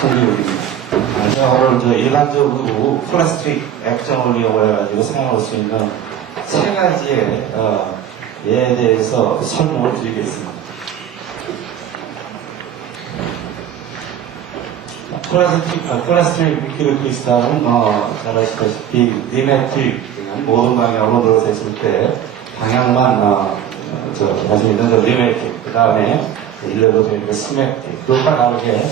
송기욱입니다. 제가 오늘 일반적으로 플라스틱 액정을 이용해가지고 사용할 수 있는 세 가지의 예에 대해서 설명을 드리겠습니다. 플라스틱 미끼를 크리스탈은 잘 아시다시피 니메틱 모든 방향으로 늘어서 있을 때 방향만 가지고 있는 니메틱, 그 다음에 일레로 되어 있는 스메틱, 그것과 다르게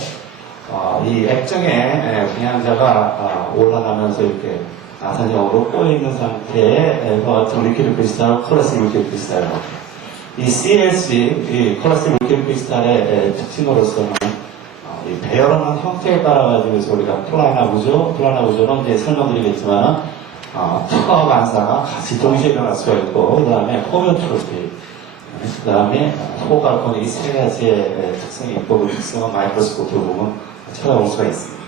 이 액정의 방향자가 올라가면서 이렇게 나선형으로 꼬여있는 상태에서 리퀴드 크리스탈, 클래식 리퀴드 크리스탈이라고 합니다. 이 CLC, 이 클래식 리퀴드 크리스탈의 특징으로서는 이 배열하는 형태에 따라가지고 우리가 플라나 구조는 이제 설명드리겠지만, 투과 반사가 같이 동시에 변할 수가 있고, 그 다음에 호메오트로피, 그 다음에 호갈코닉, 이 세 가지의 특성이 있고, 그 특성은 마이크로스코프로 보면 찾아볼 수가 있습니다.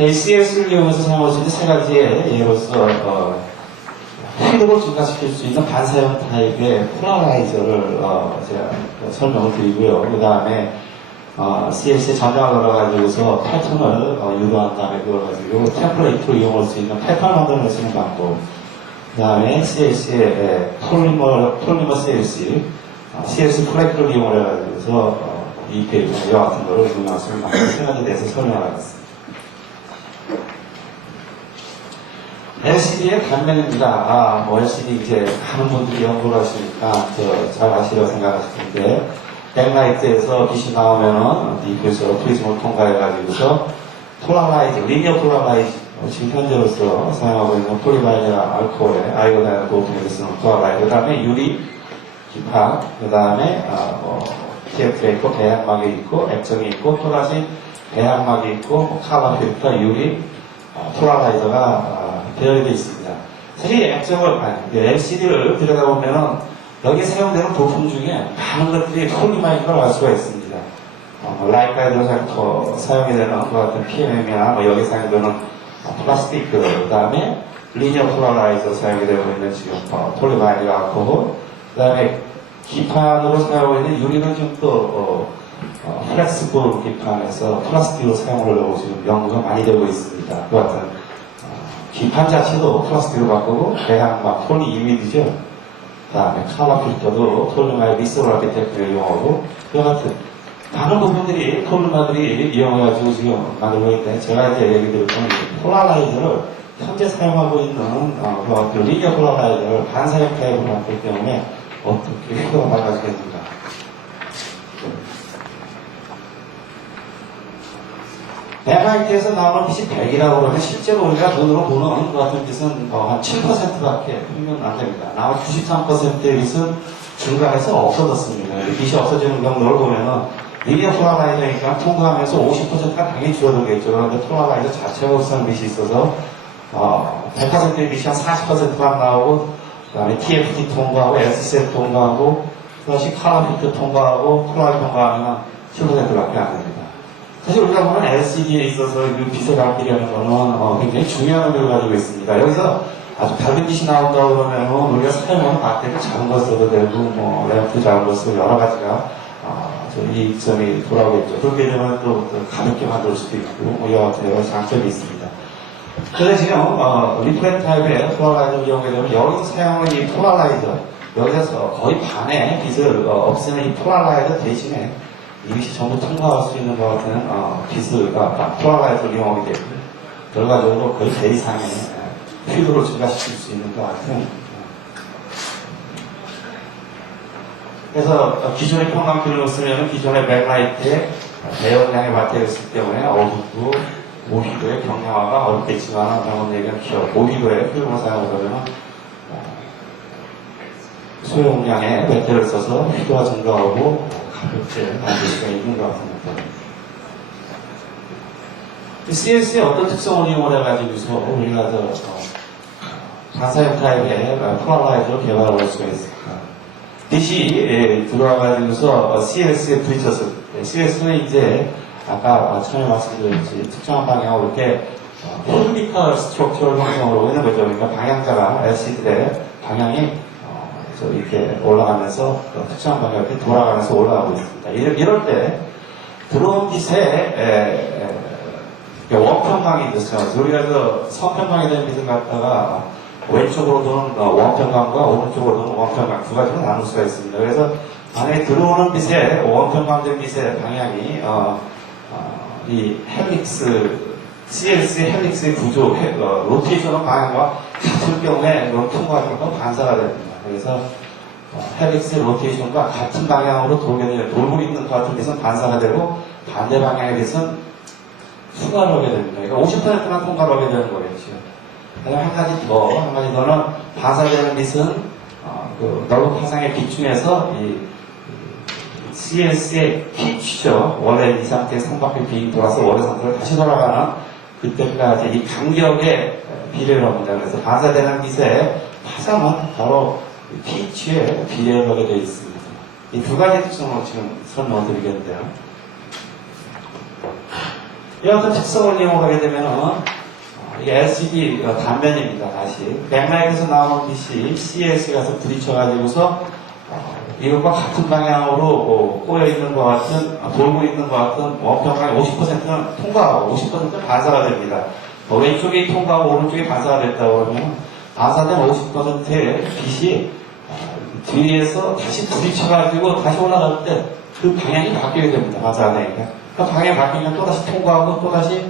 이 CS를 이용해서 사용할 수 있는 세 가지의 예로서, 필드를 증가시킬 수 있는 반사형 타입의 폴라라이저를 제가 설명을 드리고요. 그 다음에 CS에 전장을 걸어가지고서 패턴을 유도한 다음에 그걸 가지고 템플레이트로 이용할 수 있는 패턴 만들어낼 수 있는 방법. 그 다음에 CS의 폴리머 CLC, CLC 플래그를 이용을 해가지고서 EPA 이와 같은 거를 이용할 수 있는 방법 세 가지에 대해서 설명하겠습니다. LCD의 단면입니다. LCD 이제 많은 분들이 연구를 하시니까 잘 아시려고 생각하실 텐데, 백라이트에서 빛이 나오면은 디퓨저 프리즘을 통과해가지고서 폴라라이즈, 리니어 폴라라이즈, 지금 현재로서 사용하고 있는 폴리바이닐 알코올에 아이오다인을 보통해서 쓰는 폴라라이즈, 그 다음에 유리 기판, 그 다음에 TF가 있고 배양막이 있고 액정이 있고 또다시 배양막이 있고 카바 필터, 유리, 폴라라이저가 배열되어 있습니다. 사실 LCD를 들여다보면 여기 사용되는 부품 중에 많은 것들이 폴리마인 걸 알 수가 있습니다. 라이카이드로 사용이 되는 것 같은 PMM이나 여기 사용되는 플라스틱, 그 다음에 리니어 폴라라이저 사용이 되고 있는 지금 폴리마인이 갖고, 그 다음에 기판으로 사용하고 있는 유리는 지금 또 플렉스블 기판에서 플라스틱으로 사용을 하려고 지금 연구가 많이 되고 있습니다. 그 같은 기판 자체도 플라스틱으로 바꾸고, 배양막, 폴리 이미디죠. 그 다음에 칼라 필터도 폴리마의 미스로라비 테크를 이용하고, 이와 같은 많은 부분들이 폴리마들이 이용해가지고 지금 만들고 있는데, 제가 이제 얘기 드렸던 폴라라이저를 현재 사용하고 있는 그 리니어 폴라라이저를 반사형 타입으로 만들기 때문에 어떻게 효과가 달라지겠는가. 백라이트에서 나오는 빛이 100이라고 그러면 실제로 우리가 눈으로 보는 것 같은 빛은 한 7%밖에 보면 안 됩니다. 나머지 93%의 빛은 증가해서 없어졌습니다. 빛이 없어지는 경로를 보면은 리니어 폴라라이저니까 통과하면서 50%가 당연히 줄어들겠죠. 그런데 폴라라이저 자체가 우선 빛이 있어서 100%의 빛이 한 40%만 나오고, 그 다음에 TFT 통과하고 SZ 통과하고 또다시 칼라 필터 통과하고 폴라라이저 통과하면 7%밖에 안 됩니다. 사실 우리가 보면 LCD에 있어서 이 빛의 밝기라는 거는 굉장히 중요한 의미를 가지고 있습니다. 여기서 아주 밝은 빛이 나온다고 그러면 우리가 사용하는 배터리 작은 거 써도 되고, 램프 작은 거 쓰고 여러 가지가 이익점이 돌아오겠죠. 그렇게 되면 또 가볍게 만들 수도 있고, 이와 같은 여러 장점이 있습니다. 그런데 지금 리플렉 타입의 폴라라이저를 이용하게 되면 여기서 사용하는 이 폴라라이저, 여기서 거의 반의 빛을 없애는 이 폴라라이저 대신에 이 빛이 전부 통과할 수 있는 것 같은 빛을 폴라라이저를 이용하게 되고, 결과적으로 거의 배 이상의 필드를 증가시킬 수 있는 것 같은. 그래서 기존의 평광필름을 쓰면 기존의 백라이트에 대용량의 배터리를 쓰기 때문에 어둡고 5희도의 경량화가 어렵겠지만, 방금 얘기한 5희도의 필름을 사용하면 소용량의 배터리를 써서 희도가 증가하고 가볍게 만들 수가 있는 것 같습니다. CS의 어떤 특성을 이용을 해가지고서 우리가 반사형 타입의 폴라라이저를 개발할 수가 있습니다. 빛이 들어와가지고서 CS에 부딪혀서, CS는 이제 아까 처음에 말씀드렸듯이 특정한 방향으로 이렇게 헬리컬 스트럭처를 형성하고 있는 거죠. 그러니까 방향자가 LCD의 방향이 이렇게 올라가면서 특정한 방향으로 이렇게 돌아가면서 올라가고 있습니다. 이럴 때 들어온 빛에 원평광이 있어요. 우리가 그 선평광이 된 빛을 갖다가 왼쪽으로 도는 원평광과 오른쪽으로 도는 원평광 두 가지로 나눌 수가 있습니다. 그래서 안에 들어오는 빛의 원평광된 빛의 방향이 이 헬릭스 CLC 헬릭스의 구조, 로테이션의 방향과 같을 경우에 그런 통과적으로 반사가 됩니다. 그래서 헬릭스 로테이션과 같은 방향으로 돌고 있는 것 같은 빛은 반사가 되고 반대 방향의 빛은 투과를 하게 됩니다. 그러니까 50%만 통과를 하게 되는 거겠죠. 그다음에 한 가지 더는 반사되는 빛은 그 넓은 파상의 빛 중에서 이 CLC의 피치죠. 원래 이 상태에 3바퀴 빙 돌아서 원래 상태로 다시 돌아가는 그때까지 이 간격에 비례를 합니다. 그래서 반사되는 빛의 파장은 바로 피치에 비례를 하게 되어 있습니다. 이 두 가지 특성을 지금 설명을 드리겠는데요. 이 어떤 특성을 이용하게 되면은 이게 LCD 단면입니다. 다시 백라이트에서 나오는 빛이 CS에 가서 부딪혀가지고서 이것과 같은 방향으로 꼬여 있는 것 같은 돌고 있는 것 같은 원평광의 50%는 통과하고 50%는 반사가 됩니다. 왼쪽이 통과하고 오른쪽이 반사가 됐다고 그러면 반사된 50%의 빛이 뒤에서 다시 부딪혀가지고 다시 올라갈 때 그 방향이 바뀌게 됩니다. 반사가 되니까. 그 방향이 바뀌면 또다시 통과하고 또다시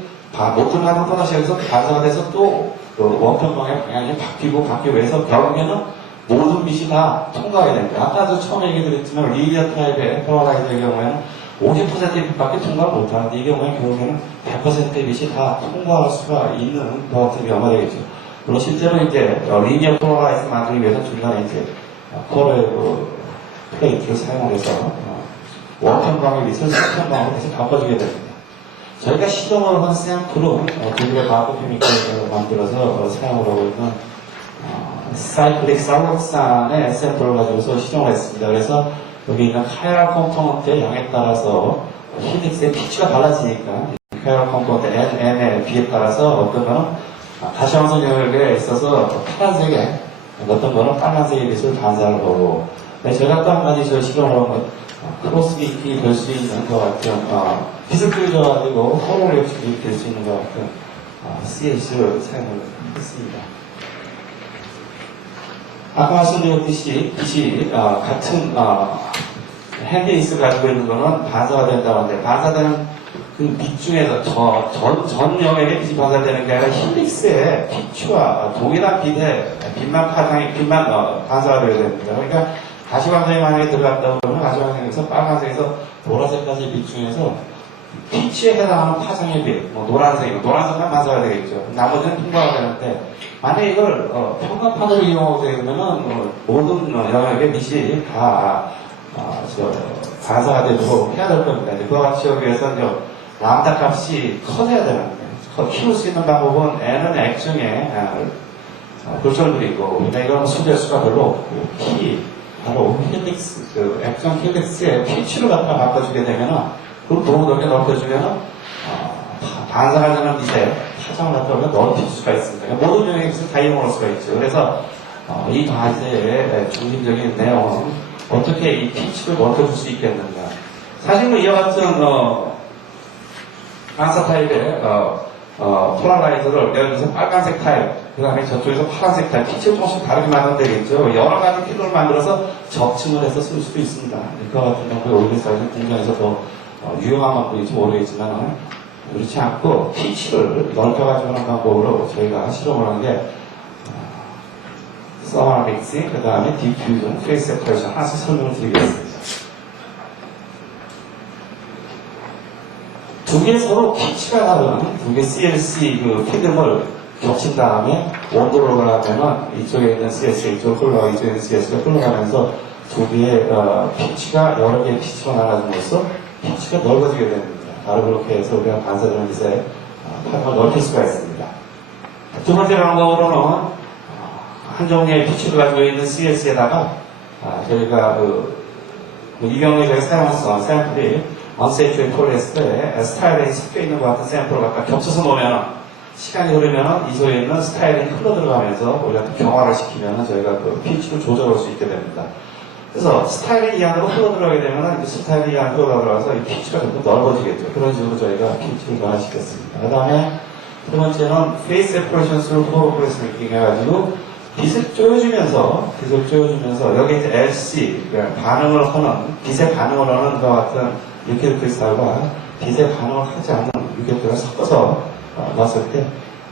못 들어가면 또다시 여기서 반사가 돼서 또 원평광의 방향이 바뀌고 해서 결국에는 모든 빛이 다 통과해야 됩니다. 아까도 처음에 얘기 드렸지만 리니어 타입의 폴라라이즈의 경우에는 50%의 빛밖에 통과를 못하는데 이 경우에 결국에는 100%의 빛이 다 통과할 수가 있는 것 같은 경우가 되겠죠. 물론 실제로 이제 리니어 폴라라이즈 만들기 위해서 중간에 이제 콜의 플레이트를 사용해서 원평광의 빛을 수평광으로 다시 바꿔주게 됩니다. 저희가 시동을 한 샘플은 독일의 과학고 케미컬을 만들어서 사용을 하고 있는 사이클릭 살록산의 샘플을 가지고서 시동을 했습니다. 그래서 여기 있는 카이랄 컴포넌트의 양에 따라서 힐릭스의 피치가 달라지니까 카이랄 컴포넌트 N의 B에 따라서 어떤 거는 가시광선 영역에 있어서 파란색에 어떤 거는 빨간색의 빛을 반사를 하고 제가 또 한 가지 실험을 하면 크로스기이 될 수 있는 것 같은 빛을 끓여가지고 호로를 역시 될 수 있는 것 같은 CLC를 사용을 했습니다. 아까 말씀드렸듯이 빛이 같은 핸드에 있어 가지고 있는 거는 반사가 된다고 하는데 반사되는 그 빛 중에서 전 영역의 빛이 반사되는 게 아니라 힐릭스의 빛과 동일한 빛만 반사가 되어야 됩니다. 그러니까 가시광선이 만약에 들어갔다고 그러면 가시광선에서 빨간색에서 보라색까지 빛 중에서 피치에 해당하는 파장의 빛, 노란색만 반사가 되겠죠. 나머지는 통과가 되는데, 만약에 이걸 평광판으로 이용하고 되면은 모든 영역의 빛이 다 반사가 되도록 해야 될 겁니다. 그와 같이 하기 위해서는 람다 값이 커져야 되는 거예요. 키울 수 있는 방법은 N은 액정에 골절들이 있고, 근데 이건 수배수가 별로 없고, 바로 힐릭스, 액정 힐릭스의 피치를 갖다 바꿔주게 되면은, 그럼 도무더게 넓혀주면은, 반사가 되는 빛에 파장을 갖다 보면 넓힐 수가 있습니다. 그러니까 모든 영역의 빛을 다 이용할 수가 있죠. 그래서, 이 과제의 중심적인 내용은 어떻게 이 피치를 넓혀줄 수 있겠는가. 사실 뭐 이와 같은, 반사 타입의, 폴라라이저를 여기서 빨간색 타입, 그 다음에 저쪽에서 파란색 타입, 피치를 조금씩 다르게 만들면 되겠죠. 여러 가지 필로를 만들어서 적층을 해서 쓸 수도 있습니다. 그와 같은 경우에 오히려 사실 공장에서 더 유용한 방법일지 모르겠지만, 그렇지 않고 피치를 넓혀가지고 하는 방법으로 저희가 실험을 한 게, 서머 믹싱, 그 다음에 디퓨전, 페이스 세퍼레이션 하나씩 설명을 드리겠습니다. 두 개 서로 피치가 다른 두 개 CLC 그 필름을 겹친 다음에 원도로 가면은 이쪽에 있는 CLC가 이쪽으로 흘러가고 이쪽에 있는 CLC가 흘러가면서 두 개의 피치가 여러 개의 피치가 나눠짐으로써 피치가 넓어지게 됩니다. 바로 그렇게 해서 우리가 반사되는 빛의 파장을 넓힐 수가 있습니다. 두 번째 방법으로는 한 종류의 피치를 가지고 있는 CLC에다가 저희가 이 경우에 저희가 사용한 샘플이 언세이트의 폴리에스터에 스타일린이 섞여 있는 것 같은 샘플을 갖다 겹쳐서 놓으면 시간이 흐르면 이 속에 있는 스타일린이 흘러 들어가면서 우리가 경화를 시키면 저희가 그 피치를 조절할 수 있게 됩니다. 그래서 스타일이 이 안으로 흘러들어가게 되면 이 스타일이 이 안으로 흘러들어가서 이 피치가 좀 더 넓어지겠죠. 그런 식으로 저희가 피치를 변화시켰습니다. 그 다음에 세 번째는 페이스 세퍼레이션스로 프로그레스를 해가지고 빛을 쪼여주면서 여기 이제 LC 그러니까 반응을 하는 빛의 반응을 하는 것과 같은 리퀴드 크리스탈과 빛의 반응을 하지 않는 유격들을 섞어서 넣었을 때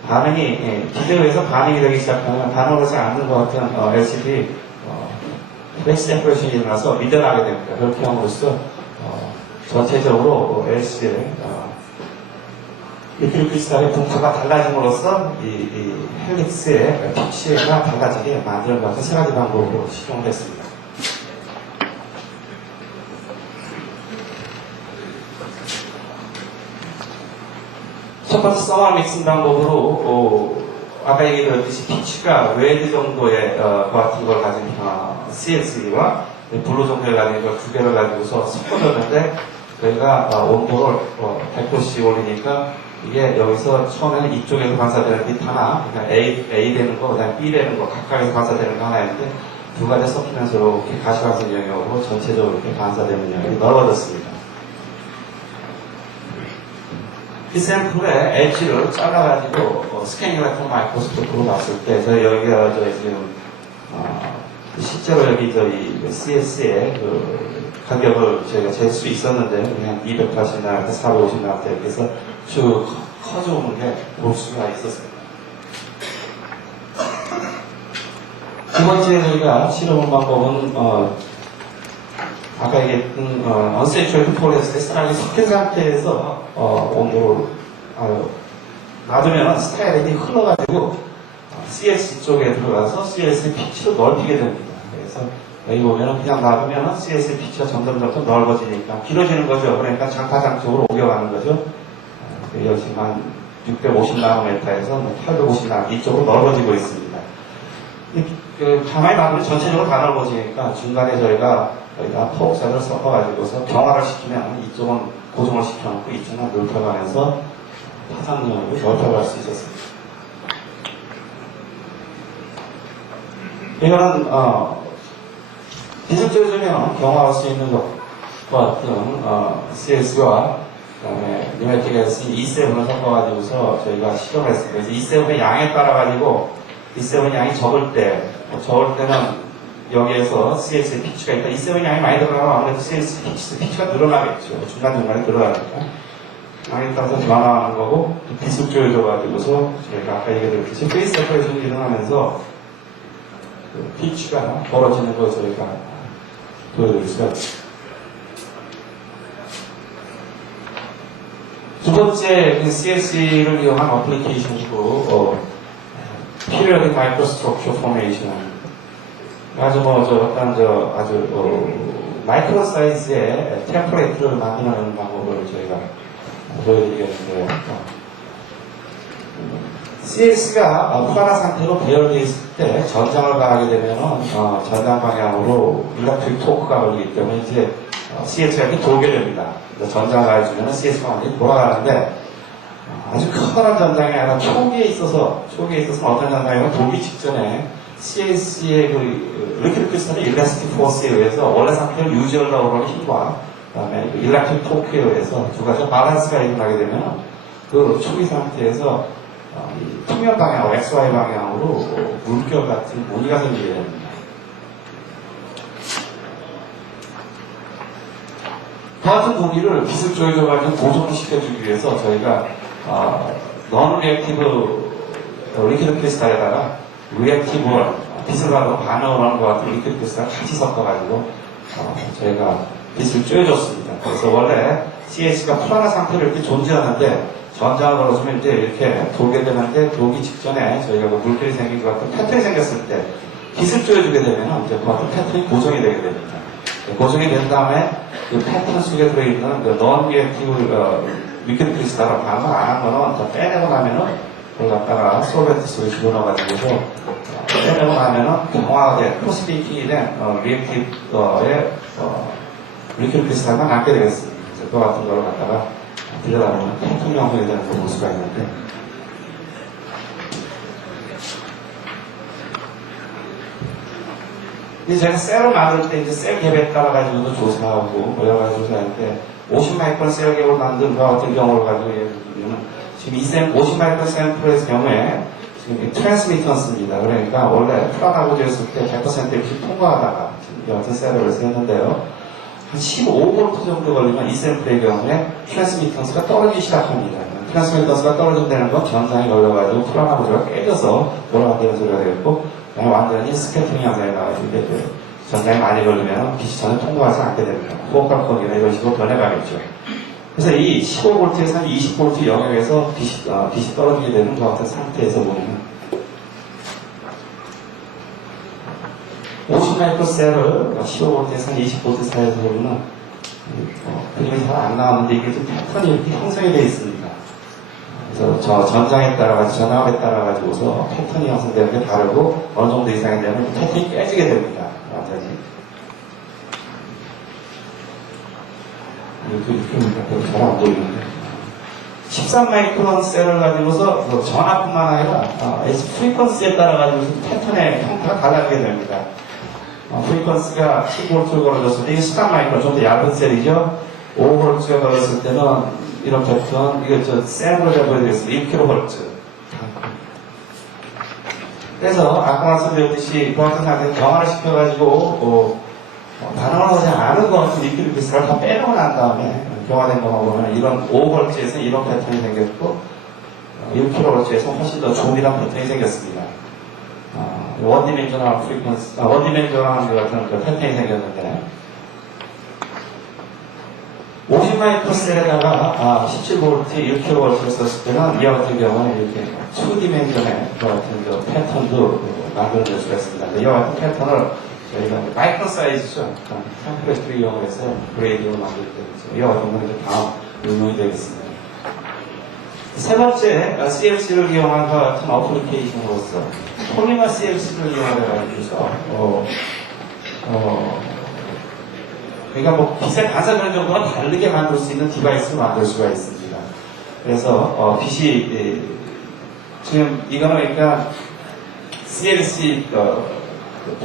반응이 빛에 의해서 반응이 되기 시작하면 반응을 하지 않는 것 같은 LCD 페이스 세퍼레이션이 일어나서 미들하게 됩니다. 그렇게 함으로써 전체적으로 LC의 리퀴드 크리스탈의 분포가 달라짐으로써 이 헬릭스의 피치가 달라지게 만드는 것 같은 세 가지 방법으로 시공을 했습니다. 첫 번째 서머 믹싱 방법으로 아까 얘기했듯이 피치가 웨드 정도의 같은 걸 가진 CSE와 블루 정도를 가진 걸 두 개를 가지고서 섞어줬는데 저희가 온도를 100도씩 올리니까 이게 여기서 처음에는 이쪽에서 반사되는 빛 하나, 그러니까 A 되는 거, 그다음에 B 되는 거, 각각에서 반사되는 거 하나인데 두 가지 섞이면서 이렇게 가시광선 영역으로 전체적으로 이렇게 반사되는 영역이 넓어졌습니다. 이 샘플의 엣지를 잘라가지고 스캐닝 일렉트론 마이크로스코프로 봤을 때 저희 여기가 지금 실제로 여기 저희 CS의 가격을 저희가 잴 수 있었는데 그냥 280나트, 450나트 이렇게 해서 쭉 커져오는 게 볼 수가 있었습니다. 두 번째 저희가 실험한 방법은 아까 얘기했던 언세츄얼 폴리에스테 스타일이 섞인 상태에서 온도를 놔두면 스타일이 흘러가지고 CSC 쪽에 들어가서 CS의 피치를 넓히게 됩니다. 그래서 여기 보면은 그냥 놔두면 CS의 피치가 점점 넓어지니까 길어지는 거죠. 그러니까 장파장 쪽으로 옮겨가는 거죠. 여기 한 650나노메타에서 850나노 이쪽으로 넓어지고 있습니다. 가만히 놔두면 전체적으로 다 넓어지니까 중간에 저희가 여기다 포옥사를 섞어가지고서 경화를 시키면 이쪽은 고정을 시켜놓고 이쪽은 넓혀가면서 파장력으로 넓혀갈 수 있었습니다. 이거는 빛을 쬐주면 경화할 수 있는 것과 같은 CS와 그다음에 뉴메틱 에스 E7을 섞어가지고서 저희가 실험을 했습니다. 그래서 E7의 양에 따라가지고 E7 양이 적을 때는 여기에서 CS의 피치가 있다. E7 양이 많이 들어가면 아무래도 CS 피치가 늘어나겠죠. 중간중간에 들어가니까. 양에 따라서 변화하는 거고, 빛을 쪼여줘가지고서 저희가 아까 얘기했듯이 페이스 세퍼레이션이 일어나면서 그 피치가 벌어지는 걸 저희가 보여드릴 수가 있습니다. 두 번째 CS를 이용한 어플리케이션이고 Periodic Microstructure Formation 아주 마이크로 사이즈의 템플레이트를 만드는 방법을 저희가 보여드리겠는데요. CS가 불안한 상태로 배열되어 있을 때 전장을 가하게 되면은 전장 방향으로 일렉트릭 토크가 걸리기 때문에 이제 CS가 이렇게 돌게 됩니다. 전장을 가해주면 CS가 완전히 돌아가는데 아주 커다란 전장이 아니라 초기에 있어서 어떤 전장이면 돌기 직전에 CS의 그 리퀴드 크리스탈의 일라스틱 포스에 의해서 원래 상태를 유지하려고 하는 힘과 그다음에 일렉트릭 토크에 의해서 두 가지 밸런스가 일어나게 되면 그 초기 상태에서 평면 방향으로 XY 방향으로 물결 같은 무늬가 생기게 됩니다. 그 같은 무늬를 빛을 조여줘가지고 고정을 시켜주기 위해서 저희가 non-reactive 리퀴드 크리스탈에다가 리액티브 빛을 받고 반응을 하는 것 같은 리퀴드 크리스탈을 같이 섞어가지고 저희가 빛을 쪼여줬습니다. 그래서 원래 CS가 플라나 상태로 이렇게 존재하는데 전장을 걸어주면 이제 이렇게 돌게 되는데 돌기 직전에 저희가 그 물결이 생긴 것 같은 패턴이 생겼을 때 빛을 쪼여주게 되면 이제 그 같은 패턴이 고정이 되게 됩니다. 고정이 된 다음에 그 패턴 속에 들어있는 그 non-reactive 리퀴드 크리스탈을 반응을 안 한 거는 더 빼내고 나면은 그걸 갖다가 솔벤트 속에 집어넣어가지고서 빼내고 나면은 경화가 된, 포스테이킹이 된 리액티브의 리퀴드 크리스탈만 남게 되겠습니다. 그래서 그 같은 거를 갖다가 들여다보면 패턴 형성이 되는 걸 볼 수가 있는데 근데 제가 셀을 만들 때 이제 셀 갭에 따라가지고도 조사하고 여러 가지 조사하는데 50마이크론 셀 갭을 만든 것 같은 경우를 가지고 예를 들면 지금 50마이크론 샘플의 경우에 지금 트랜스미턴스입니다. 그러니까 원래 풀어나고 되었을 때 100% 이렇게 통과하다가 지금 같은 셀을 했는데요. 한 15V 정도 걸리면 이 샘플의 경우에 트랜스미턴스가 떨어지기 시작합니다. 트랜스미턴스가 떨어진다는 건 전장이 걸려가지고 풀어나고가 깨져서 돌아간다는 소리가 되겠고 완전히 스캐터링 현상이 나와있는데 전장이 많이 걸리면 빛이 전혀 통과하지 않게 됩니다. 포cal 거기나 이런 식으로 변해가겠죠. 그래서 이 15V에서 한 20V 영역에서 빛이 떨어지게 되는 것 같은 상태에서 보면 50마이크로 셀을 15V에서 한 20V 사이에서 보면 그림이 잘 안 나왔는데 이게 좀 패턴이 이렇게 형성이 되어 있습니다. 그래서 저 전장에 따라가지고 전압에 따라가지고서 패턴이 형성되는 게 다르고 어느 정도 이상이 되면 패턴이 깨지게 됩니다. 완전히. 이렇게 잘 안 보이는데 13마이크론 셀을 가지고서 전압뿐만 아니라 프리퀀시에 따라가지고 패턴의 형태가 달라지게 됩니다. 프리퀀시가 10V를 걸어줬을 때 이게 13마이크론 좀 더 얇은 셀이죠. 5V가 걸었을 때는 이런 패턴, 이거 샘으로 잡아야되겠습니다. 1kHz. 그래서 아까 말씀드렸듯이 그 같은 상태에서 경화를 시켜가지고 반응을 하지 않은 것 같은 리퀴드 크리스탈을 다 빼놓고 난 다음에 경화된 거 보면 이런 5V에서 이런 패턴이 생겼고 1kHz에서 훨씬 더 조밀한 패턴이 생겼습니다. 원디멘셔널 프리퀀시, 원디멘셔널한 것 같은 그 패턴이 생겼는데 50마이크로셀에다가 17V, 1kHz를 썼을 때는 이와 같은 경우는 이렇게 2디멘션의 그 같은 그 패턴도 만들어낼 수가 있습니다. 이와 같은 패턴을 저희가 마이크로 사이즈죠. 템퍼레이처를 이용해서 그레이딩을 만들 때 이와 같은 건 이제 다음 응용이 되겠습니다. 세 번째, CFC를 이용한 것 같은 어플리케이션으로서 폴리머 CFC를 이용하여서 그러니까 뭐 빛의 반사되는 정도가 다르게 만들 수 있는 디바이스를 만들 수가 있습니다. 그래서 빛이 지금 이거는 그러니까 CLC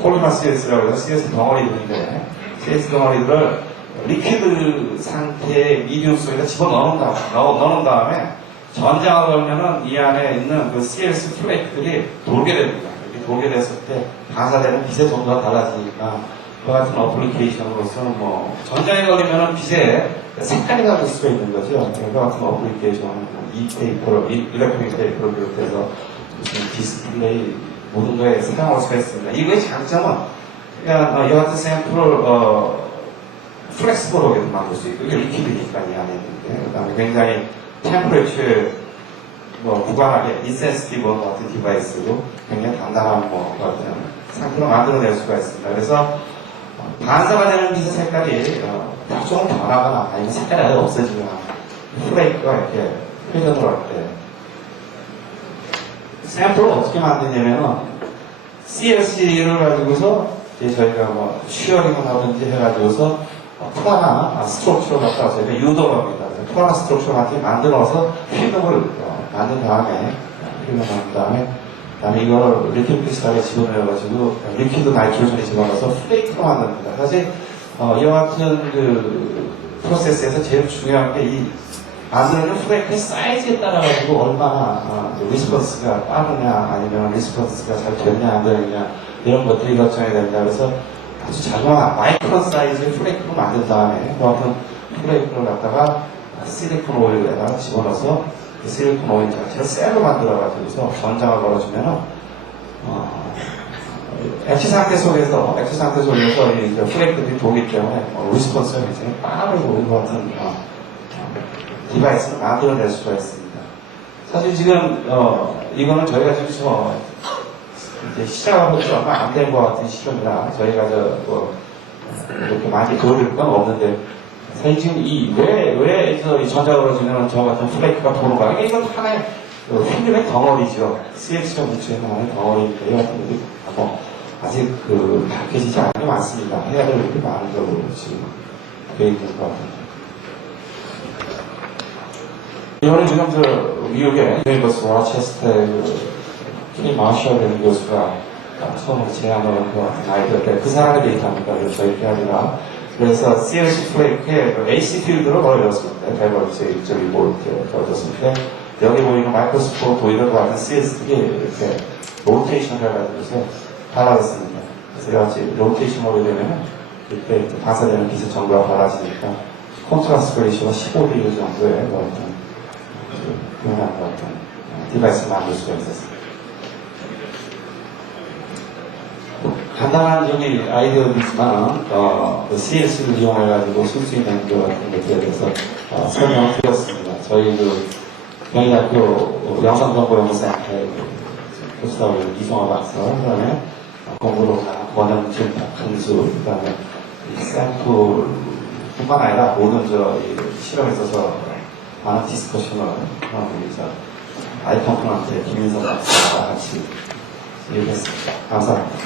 폴리머 CLC라고 해서 CLC 덩어리들인데 CLC 덩어리들을 리퀴드 상태의 미디움 속에다 집어넣는 다음에 전장을 걸면은 이 안에 있는 그 CLC 플레이크들이 돌게 됩니다. 이렇게 돌게 됐을 때 반사되는 빛의 정도가 달라지니까 그 같은 어플리케이션으로서는 뭐 전장에 걸리면은 빛의 색깔이 다를 수가 있는 거죠. 그 같은 어플리케이션은 일렉트릭 테이프를 비롯해서 무슨 디스플레이 모든 거에 사용할 수가 있습니다. 이거의 장점은 그냥 이 같은 샘플을 플렉스블하게도 만들 수 있고 이게 리퀴드니까 이 안에 있는데 그 다음에 굉장히 템퍼레이처에 무관하게 인센시티브 같은 디바이스로 굉장히 단단한 같은 상품을 만들어낼 수가 있습니다. 그래서 반사가 되는 빛의 색깔이 조금 변하거나 아니면 색깔이 아예 없어지거나 플레이크가 이렇게 회전을 할 때 샘플을 어떻게 만드냐면은 CLC를 가지고서 이제 저희가 슈어링을 하든지 해가지고서 프라나 스트럭처를 갖다가 저희가 유도를 합니다. 프라나 스트럭처를 같이 만들어서 필름을 만든 다음에 그다음에 이거를 리퀴드 크리스탈에 집어넣어가지고 리퀴드 나이트로젠에 집어넣어서 플레이크로 만듭니다. 사실 이와 같은 그 프로세스에서 제일 중요한 게 이 만드는 플레이크의 사이즈에 따라가지고 얼마나 리스폰스가 빠르냐 아니면 리스폰스가 잘 되느냐 안 되느냐 이런 것들이 결정이 됩니다. 그래서 아주 자그마한 마이크론 사이즈의 플레이크로 만든 다음에 그 같은 플레이크를 갖다가 실리콘 오일에다가 집어넣어서 그 실리콘 오일 자체를 셀로 만들어가지고서 전장을 걸어주면은 액체 상태 속에서 이 플레이크들이 돌기 때문에 리스폰스가 굉장히 빠르게 오는 것 같은 디바이스를 만들어낼 수가 있습니다. 사실 지금 이거는 저희가 지금 이제 시작한 지 얼마 안 된 것 같은 시점이라 저희가 이렇게 많이 보여줄 건 없는데 사실 지금 왜 이 전자걸어지면 저 같은 플레이크가 도는가 이건 하나의 필름의 덩어리죠. CX가 뭉쳐있는 하나의 덩어리니까 이 같은 것들이 아직 밝혀지지 않은 게 많습니다. 해야 될 일이 많은 걸로 지금 되어 있는 것 같습니다. 이번에 지금 미국의 유니버스 로체스터의 K 마셜이라는 교수가 처음으로 제안을 것 같은 아이디어인데 그 사람의 데이터입니까? 저희 게 아니라. 그래서 CLC 플레이크에 AC 필드를 걸어줬습니다. 베버리지 저기 뭐 이렇게 걸어줬는데 여기 보이는 마이크로스코프 보이는 것 같은 CS들이 이렇게 로테이션 해가지고 달라졌습니다. 그래서 여러 가지 로테이션으로 되면 이렇게 방사되는 빛의 정도가 달라지니까 콘트라스트 레이시오가 15대1 정도의 뭐 어떤 표현한 것 같은 디바이스를 만들 수가 있었습니다. 간단한 저기 아이디어이지만 그 CLC를 이용해가지고 쓸 수 있는 것 같은 것들에 대해서 설명을 드렸습니다. 저희 그 경희대학교 영상정보연구센터의 교수하고 이성화 박사, 그 다음에 공부로 원형준, 박흥수, 그 다음에 샘플뿐만 아니라 모든 실험에 있어서 많은 디스커션을 하고 있죠. 아이컴프한테 김인성 박사와 같이 얘기했습니다. 감사합니다.